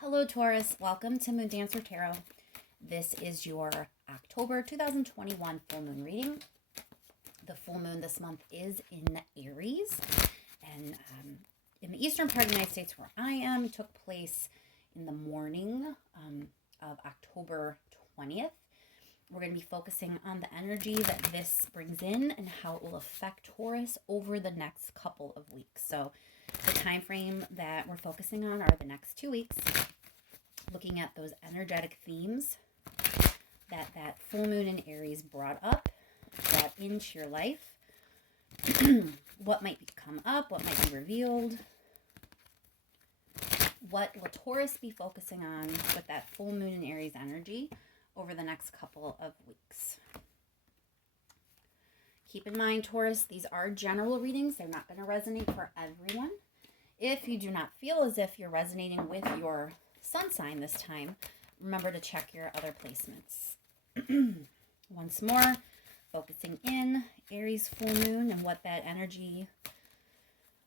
Hello, Taurus. Welcome to Moon Dancer Tarot. This is your October 2021 full moon reading. The full moon this month is in Aries, and in the eastern part of the United States where I am, it took place in the morning of October 20th. We're going to be focusing on the energy that this brings in and how it will affect Taurus over the next couple of weeks. So the time frame that we're focusing on are the next 2 weeks, looking at those energetic themes that full moon in Aries brought into your life. What might come up, what might be revealed, what will Taurus be focusing on with that full moon in Aries energy over the next couple of weeks. Keep in mind, Taurus, these are general readings. They're not going to resonate for everyone. If you do not feel as if you're resonating with your sun sign this time, remember to check your other placements. Once more, focusing in Aries full moon and what that energy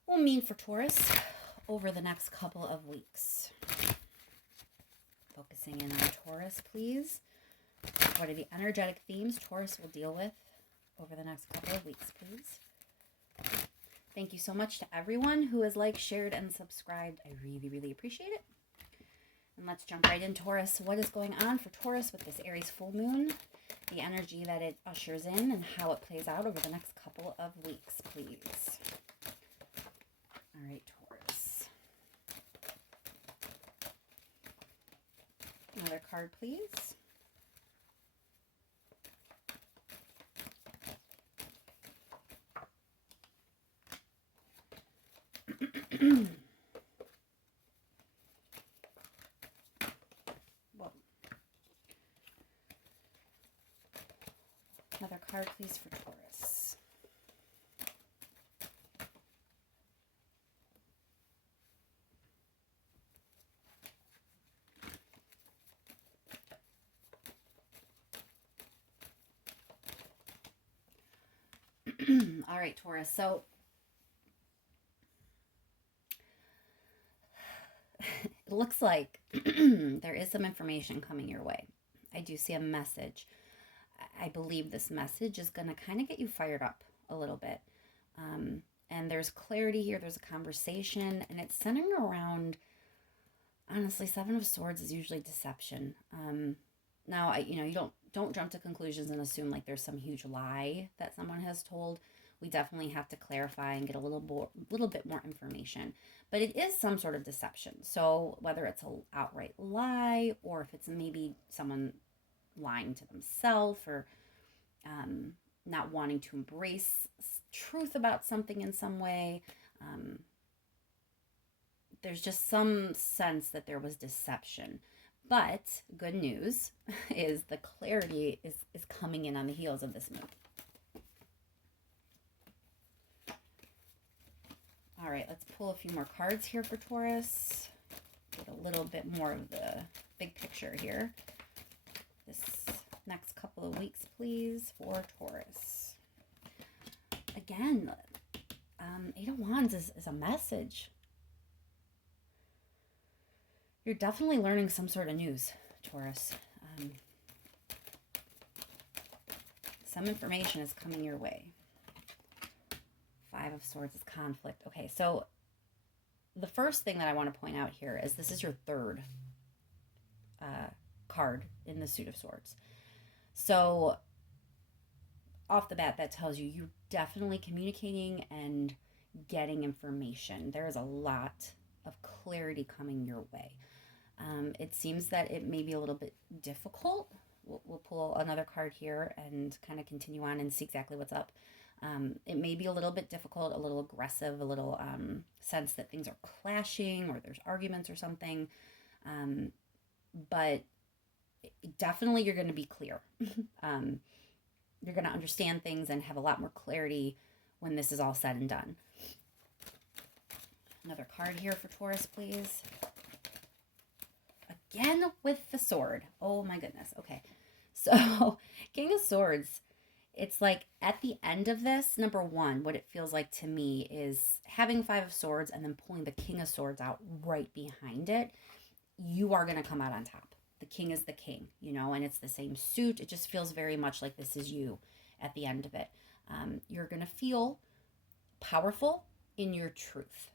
will mean for Taurus over the next couple of weeks. Focusing in on Taurus, please. What are the energetic themes Taurus will deal with over the next couple of weeks, please? Thank you so much to everyone who has liked, shared, and subscribed. I really, really appreciate it. And let's jump right in, Taurus. What is going on for Taurus with this Aries full moon? The energy that it ushers in and how it plays out over the next couple of weeks, please. All right, Taurus. Another card, please. Whoa. Another card, please, for Taurus. All right, Taurus. So it looks like there is some information coming your way. I do see a message. I believe this message is going to kind of get you fired up a little bit. And there's clarity here. There's a conversation, and it's centering around, honestly, Seven of Swords is usually deception. Now, you don't jump to conclusions and assume like there's some huge lie that someone has told. We definitely have to clarify and get a little bit more information. But it is some sort of deception. So whether it's an outright lie or if it's maybe someone lying to themselves or not wanting to embrace truth about something in some way, there's just some sense that there was deception. But good news is the clarity is coming in on the heels of this move. All right, let's pull a few more cards here for Taurus. Get a little bit more of the big picture here. This next couple of weeks, please, for Taurus. Again, Eight of Wands is a message. You're definitely learning some sort of news, Taurus. Some information is coming your way. Five of Swords is conflict. Okay, so the first thing that I want to point out here is this is your third card in the Suit of Swords. So off the bat, that tells you you're definitely communicating and getting information. There is a lot of clarity coming your way. It seems that it may be a little bit difficult. We'll pull another card here and kind of continue on and see exactly what's up. It may be a little bit difficult, a little aggressive, a little sense that things are clashing or there's arguments or something. But definitely you're going to be clear. You're going to understand things and have a lot more clarity when this is all said and done. Another card here for Taurus, please. Again with the sword. Oh my goodness. Okay. So King of Swords, it's like at the end of this, number one, what it feels like to me is having Five of Swords and then pulling the King of Swords out right behind it. you are going to come out on top. The king is the king, you know, and it's the same suit. It just feels very much like this is you at the end of it. You're going to feel powerful in your truth,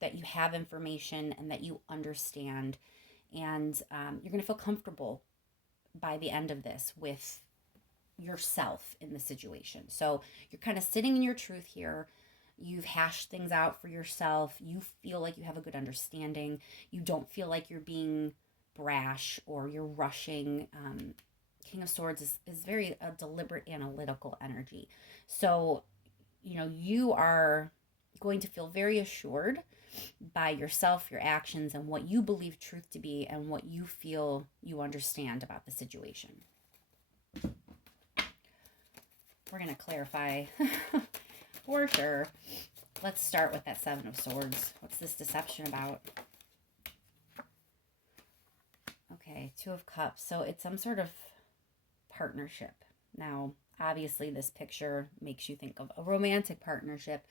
that you have information and that you understand. And you're going to feel comfortable by the end of this with yourself in the situation. So you're kind of sitting in your truth here. You've hashed things out for yourself. You feel like you have a good understanding. You don't feel like you're being brash or you're rushing. King of Swords is very a deliberate, analytical energy. So, you know, you are going to feel very assured by yourself, your actions, and what you believe truth to be and what you feel you understand about the situation. We're going to clarify for sure. Let's start with that Seven of Swords. What's this deception about? Okay, Two of Cups. So it's some sort of partnership. Now, obviously, this picture makes you think of a romantic partnership.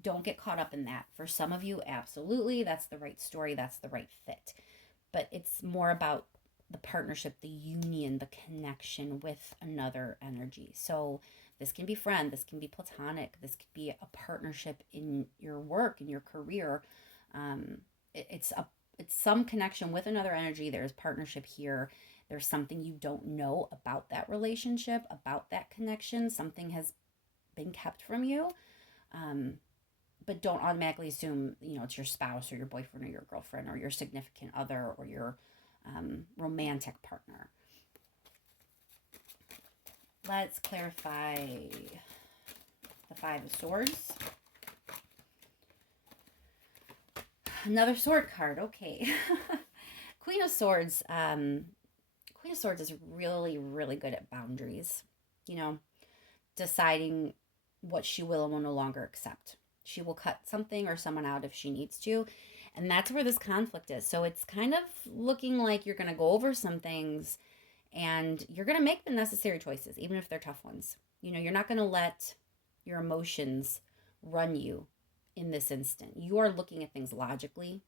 Don't get caught up in that. For some of you, absolutely, that's the right story, that's the right fit. But it's more about the partnership, the union, the connection with another energy. So this can be friend, this can be platonic, this could be a partnership in your work, in your career. It's some connection with another energy. There's partnership here. There's something you don't know about that relationship, about that connection. Something has been kept from you. But don't automatically assume, you know, it's your spouse or your boyfriend or your girlfriend or your significant other or your romantic partner. Let's clarify the Five of Swords. Another sword card. Okay. Queen of Swords. Queen of Swords is really, really good at boundaries. You know, deciding what she will and will no longer accept. She will cut something or someone out if she needs to. And that's where this conflict is. So it's kind of looking like you're going to go over some things and you're going to make the necessary choices, even if they're tough ones. You know, you're not going to let your emotions run you in this instant. You are looking at things logically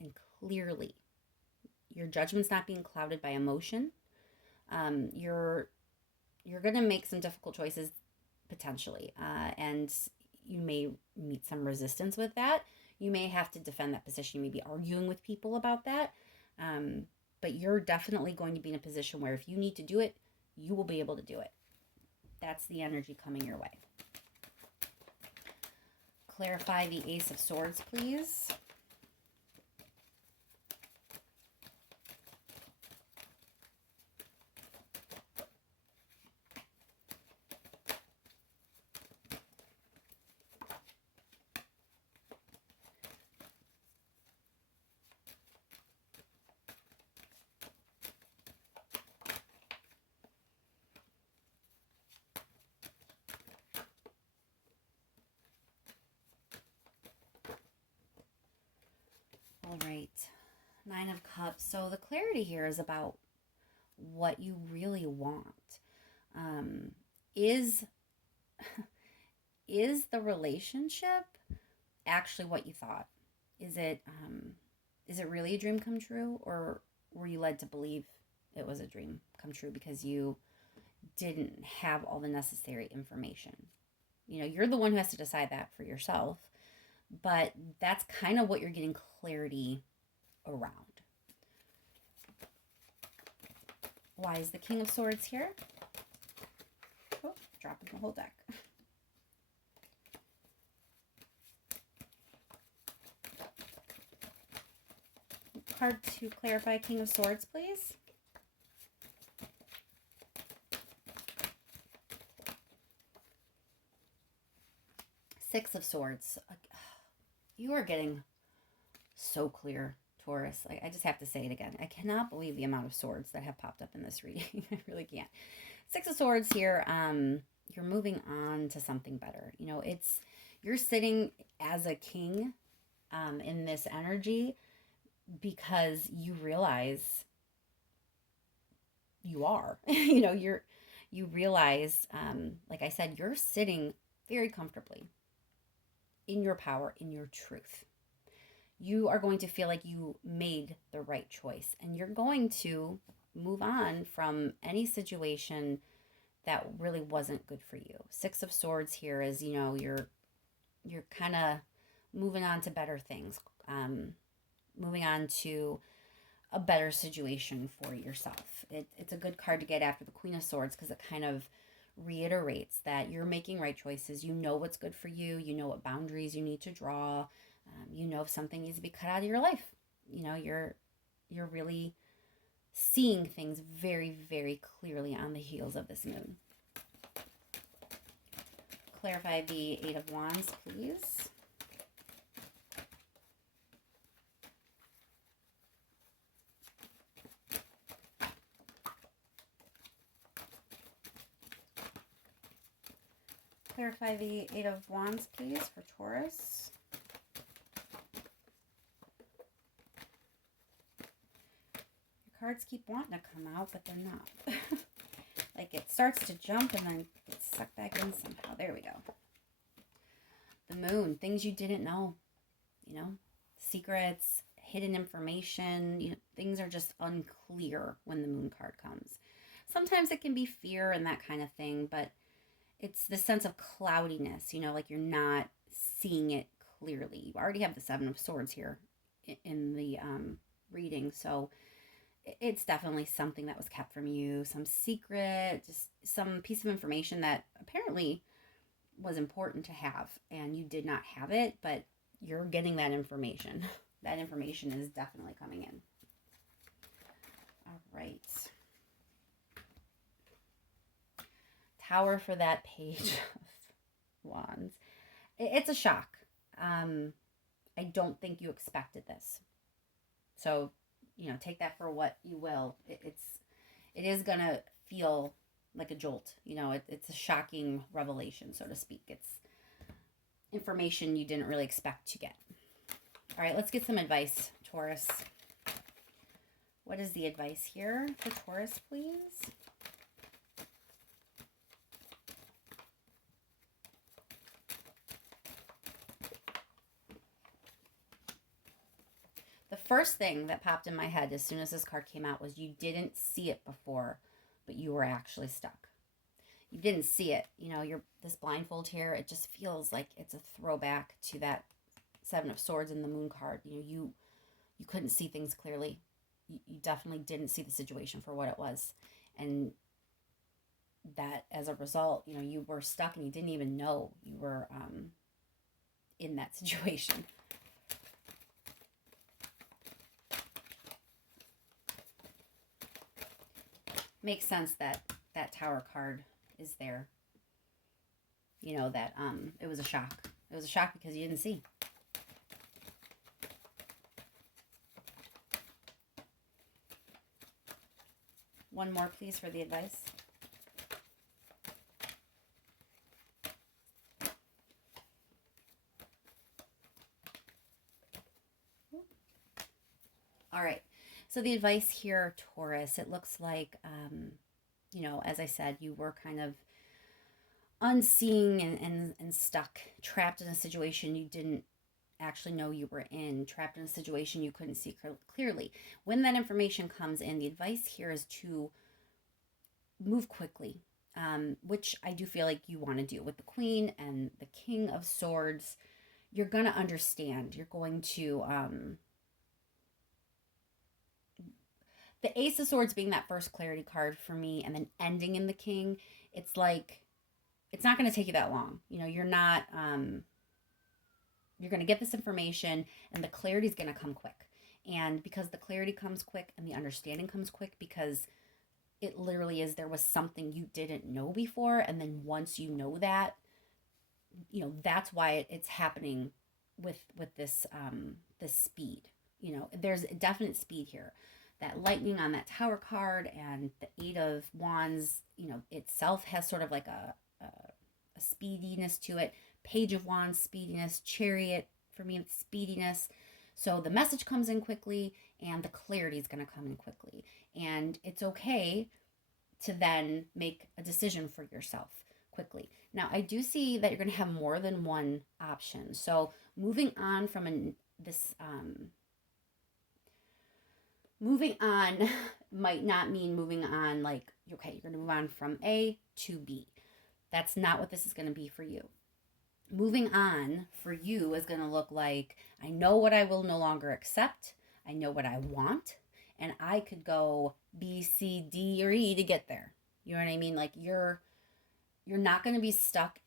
and clearly. Your judgment's not being clouded by emotion. You're going to make some difficult choices potentially, and you may meet some resistance with that. You may have to defend that position. You may be arguing with people about that. But you're definitely going to be in a position where if you need to do it, you will be able to do it. That's the energy coming your way. Clarify the Ace of Swords, please. All right, Nine of Cups. So the clarity here is about what you really want. Is is the relationship actually what you thought? Is it really a dream come true, or were you led to believe it was a dream come true because you didn't have all the necessary information? You know, you're the one who has to decide that for yourself, but that's kind of what you're getting clarity around. Why is the King of Swords here? Oh, dropping the whole deck. Card to clarify King of Swords, please. Six of Swords. You are getting so clear, Taurus. I just have to say it again. I cannot believe the amount of swords that have popped up in this reading. I really can't. Six of Swords here. You're moving on to something better. You know, you're sitting as a king in this energy because you realize you are. You know, you realize, like I said, you're sitting very comfortably in your power, in your truth. you are going to feel like you made the right choice, and you're going to move on from any situation that really wasn't good for you. Six of Swords here is, you're kind of moving on to better things, moving on to a better situation for yourself. It's a good card to get after the Queen of Swords because it kind of reiterates that you're making right choices. You know what's good for you. You know what boundaries you need to draw. You know if something needs to be cut out of your life. You're really seeing things very, very clearly on the heels of this moon. Clarify the Eight of Wands, please. Clarify the Eight of Wands, please, for Taurus. Your cards keep wanting to come out, but they're not. Like it starts to jump and then gets sucked back in somehow. There we go. The moon, things you didn't know, secrets, hidden information, things are just unclear when the moon card comes. Sometimes it can be fear and that kind of thing, but it's the sense of cloudiness, like you're not seeing it clearly. You already have the Seven of Swords here in the reading, so it's definitely something that was kept from you, some secret, just some piece of information that apparently was important to have, and you did not have it, but you're getting that information. That information is definitely coming in. All right. Tower for that Page of Wands. It's a shock. I don't think you expected this. So, take that for what you will. It is going to feel like a jolt. It's a shocking revelation, so to speak. It's information you didn't really expect to get. All right, let's get some advice, Taurus. What is the advice here for Taurus, please? The first thing that popped in my head as soon as this card came out was you didn't see it before, but you were actually stuck. You didn't see it. This blindfold here, it just feels like it's a throwback to that Seven of Swords in the moon card. You couldn't see things clearly. You definitely didn't see the situation for what it was. And that as a result, you were stuck and you didn't even know you were in that situation. Makes sense that that Tower card is there. That it was a shock. It was a shock because you didn't see. One more, please, for the advice. All right. So the advice here, Taurus, it looks like, as I said, you were kind of unseeing and stuck, trapped in a situation you didn't actually know you were in, trapped in a situation you couldn't see clearly. When that information comes in, the advice here is to move quickly, which I do feel like you want to do with the Queen and the King of Swords. You're going to understand. You're going to... the Ace of Swords being that first clarity card for me and then ending in the King, it's like, it's not going to take you that long. You're not, you're going to get this information and the clarity is going to come quick. And because the clarity comes quick and the understanding comes quick, because it literally is, there was something you didn't know before. And then once you know that, that's why it's happening with this, this speed. There's a definite speed here. That lightning on that Tower card and the Eight of Wands, itself has sort of like a speediness to it. Page of Wands, speediness. Chariot, for me, it's speediness. So the message comes in quickly and the clarity is going to come in quickly. And it's okay to then make a decision for yourself quickly. Now, I do see that you're going to have more than one option. So moving on from this moving on might not mean moving on like, okay, you're going to move on from A to B. That's not what this is going to be for you. Moving on for you is going to look like, I know what I will no longer accept. I know what I want. And I could go B, C, D, or E to get there. You know what I mean? Like you're not going to be stuck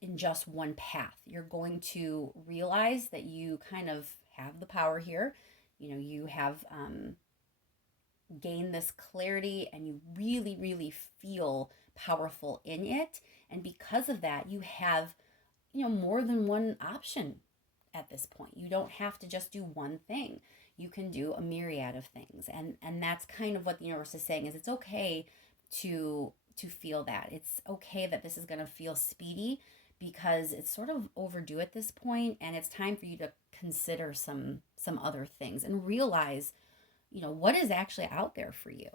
in just one path. You're going to realize that you kind of have the power here. You know, you have gained this clarity and you really, really feel powerful in it. And because of that, you have, more than one option at this point. You don't have to just do one thing. You can do a myriad of things. And that's kind of what the universe is saying, is it's okay to feel that. It's okay that this is going to feel speedy because it's sort of overdue at this point, and it's time for you to consider some other things and realize, what is actually out there for you.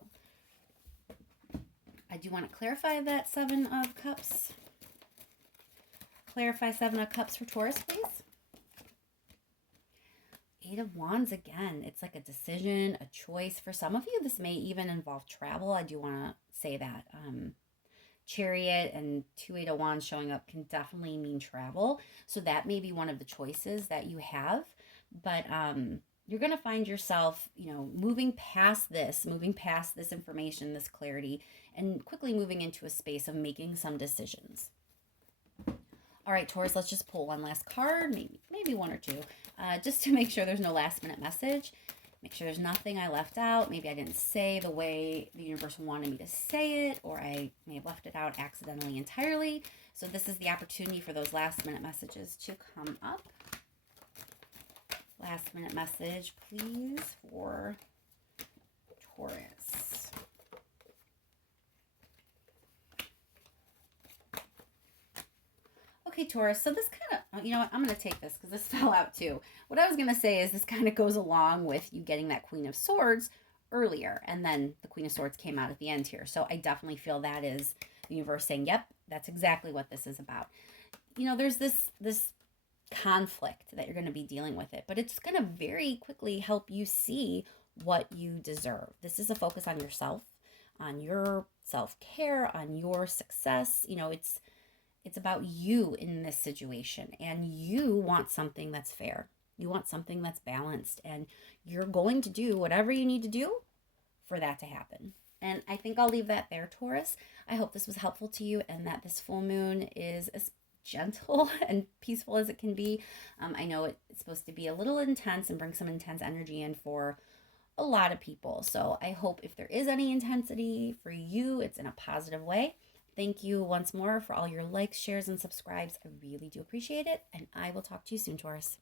I do want to clarify that 7 of Cups. Clarify 7 of Cups for Taurus, please. 8 of Wands again. It's like a decision, a choice. For some of you, this may even involve travel. I do want to say that. Chariot and 2 8 of Wands showing up can definitely mean travel. So that may be one of the choices that you have. But you're going to find yourself, moving past this information, this clarity, and quickly moving into a space of making some decisions. All right, Taurus, let's just pull one last card, maybe one or two, just to make sure there's no last minute message. Make sure there's nothing I left out. Maybe I didn't say the way the universe wanted me to say it, or I may have left it out accidentally entirely. So this is the opportunity for those last minute messages to come up. Last minute message, please, for Taurus. Okay, Taurus, so this kind of, you know what, I'm going to take this because this fell out too. What I was going to say is this kind of goes along with you getting that Queen of Swords earlier, and then the Queen of Swords came out at the end here. So I definitely feel that is the universe saying, yep, that's exactly what this is about. There's this conflict that you're going to be dealing with it, but it's going to very quickly help you see what you deserve. This is a focus on yourself, on your self-care, on your success. It's about you in this situation, and you want something that's fair. You want something that's balanced, and you're going to do whatever you need to do for that to happen. And I think I'll leave that there, Taurus. I hope this was helpful to you, and that this full moon is as gentle and peaceful as it can be. I know it's supposed to be a little intense and bring some intense energy in for a lot of people. So I hope if there is any intensity for you, it's in a positive way. Thank you once more for all your likes, shares, and subscribes. I really do appreciate it. And I will talk to you soon, Taurus.